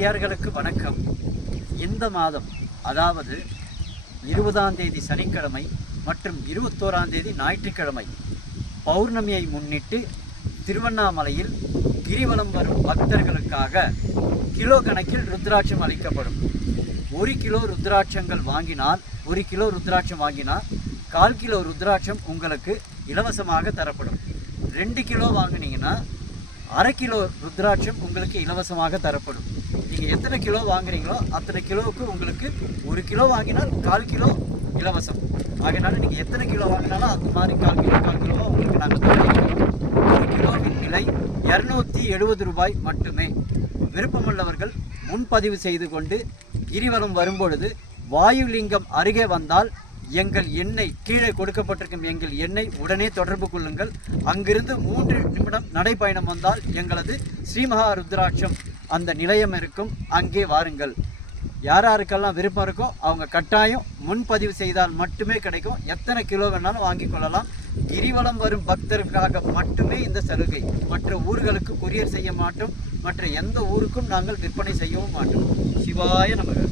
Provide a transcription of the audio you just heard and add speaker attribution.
Speaker 1: அடியார்களுக்கு வணக்கம். இந்த மாதம் அதாவது இருபதாம் தேதி சனிக்கிழமை மற்றும் இருபத்தோராம் தேதி ஞாயிற்றுக்கிழமை பௌர்ணமியை முன்னிட்டு திருவண்ணாமலையில் கிரிவலம் வரும் பக்தர்களுக்காக கிலோ கணக்கில் ருத்ராட்சம் அளிக்கப்படும். ஒரு கிலோ ருத்ராட்சங்கள் வாங்கினால் ஒரு கிலோ ருத்ராட்சம் வாங்கினால் கால் கிலோ ருத்ராட்சம் உங்களுக்கு இலவசமாக தரப்படும். ரெண்டு கிலோ வாங்கினீங்கன்னா அரை கிலோ ருத்ராட்சம் உங்களுக்கு இலவசமாக தரப்படும். நீங்கள் எத்தனை கிலோ வாங்குறீங்களோ அத்தனை கிலோவுக்கு உங்களுக்கு ஒரு கிலோ வாங்கினால் கால் கிலோ இலவசம். ஆகினால நீங்கள் எத்தனை கிலோ வாங்கினாலும் அந்த மாதிரி கால் கிலோ கால் கிலோவாக உங்களுக்கு நாங்கள் தருகிறோம் ஒரு கிலோவின் விலை இரநூத்தி எழுபது ரூபாய் மட்டுமே. விருப்பமுள்ளவர்கள் முன்பதிவு செய்து கொண்டு கிரிவலம் வரும்பொழுது வாயுலிங்கம் அருகே வந்தால் எங்கள் எண்ணெய் கீழே கொடுக்கப்பட்டிருக்கும் எங்கள் எண்ணெய் உடனே தொடர்பு கொள்ளுங்கள். அங்கிருந்து மூன்று நிமிடம் நடைப்பயணம் வந்தால் எங்களது ஸ்ரீமகா ருத்ராட்சம் அந்த நிலையம் இருக்கும். அங்கே வாருங்கள். யார் யாருக்கெல்லாம் விருப்பம் இருக்கோ அவங்க கட்டாயம் முன்பதிவு செய்தால் மட்டுமே கிடைக்கும். எத்தனை கிலோ வேணாலும் வாங்கி கொள்ளலாம். கிரிவலம் வரும் பக்தர்களுக்காக மட்டுமே இந்த சலுகை. மற்ற ஊர்களுக்கு கொரியர் செய்ய மாட்டோம். மற்ற எந்த ஊருக்கும் நாங்கள் விற்பனை செய்யவும் மாட்டோம். சிவாய நமக்கு